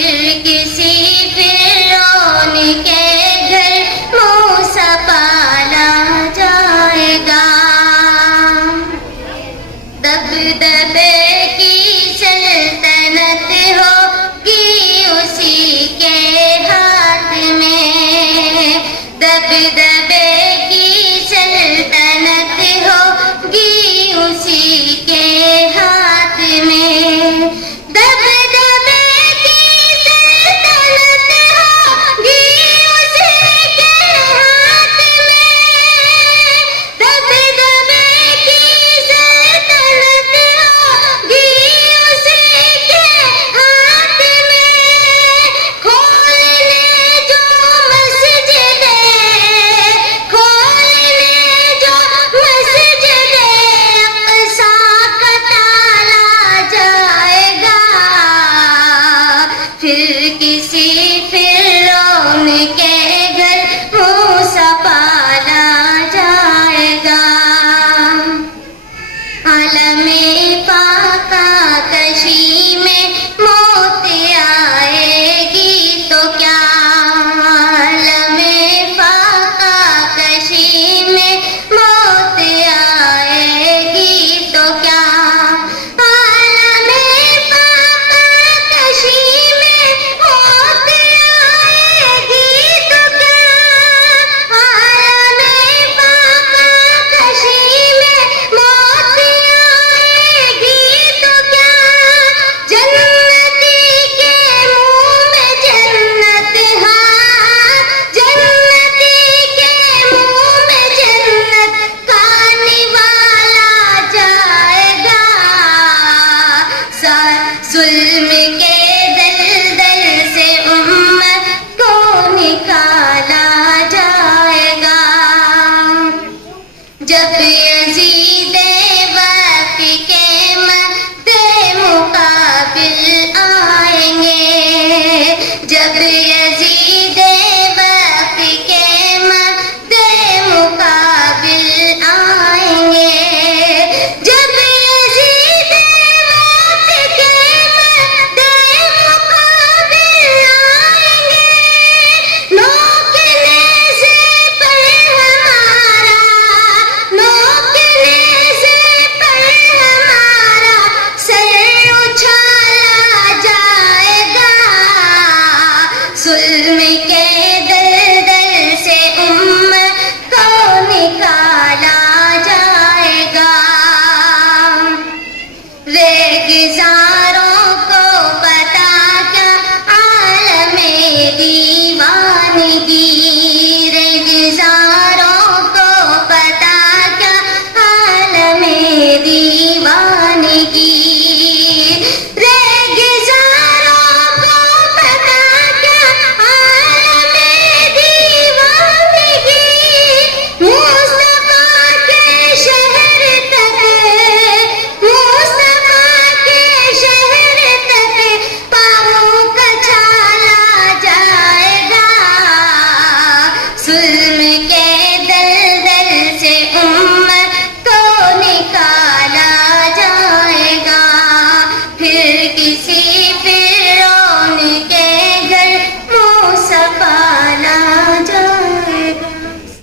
پھر کسی فرعون کے گھر موسیٰ پالا جائے گا. دبدبے کی سلطنت ہوگی اسی کے ہاتھ میں. دبدبے کی سلطنت ہوگی اسی کے ہاتھ میں. دبدبے کی سلطنت ہوگی اسی کے ہاتھ میں. دبدبے کی سلطنت ہوگی اسی کے ہاتھ میں. کھول لے جو مسجدیں، کھول لے جو مسجدیں، اقصیٰ کا تالا جائے گا. پھر کسی فرعون کے گھر موسیٰ پالا جائے گا. عالم فاقہ کشی میں موت آئے گی تو کیا. عالم فاقہ کشی میں موت آئے گی تو کیا. عالم فاقہ کشی میں موت آئے گی تو کیا. عالم فاقہ کشی میں موت آئے گی تو کیا. جنتی کے منہ میں جنت، ہاں جنتی کے منہ میں جنت کھانے والا جائے گا. ظلم کے دلدل سے امت کو نکالا جائے گا. جب یزید وقت کے مد مقابل آئیں گے. جب یزید وقت کے مد مقابل آئیں گے. جب یزید وقت کے مد مقابل آئیں گے. نوکنے سے پر ہمارا، نوکنے سے پر ہمارا سر اچھالا جائے گا. ظلم کے دلدل سے امت کو نکالا جائے گا. ریگزاروں کو پتا کیا عالم دیوانگی. ریگزاروں کو پتا کیا عالم دیوانگی. ریگزاروں کو پتا کیا عالم دیوانگی. مصطفیٰ کے شہر تک، مصطفیٰ کے شہر تک پاؤں کا چھالا جائے گا. ظلم کے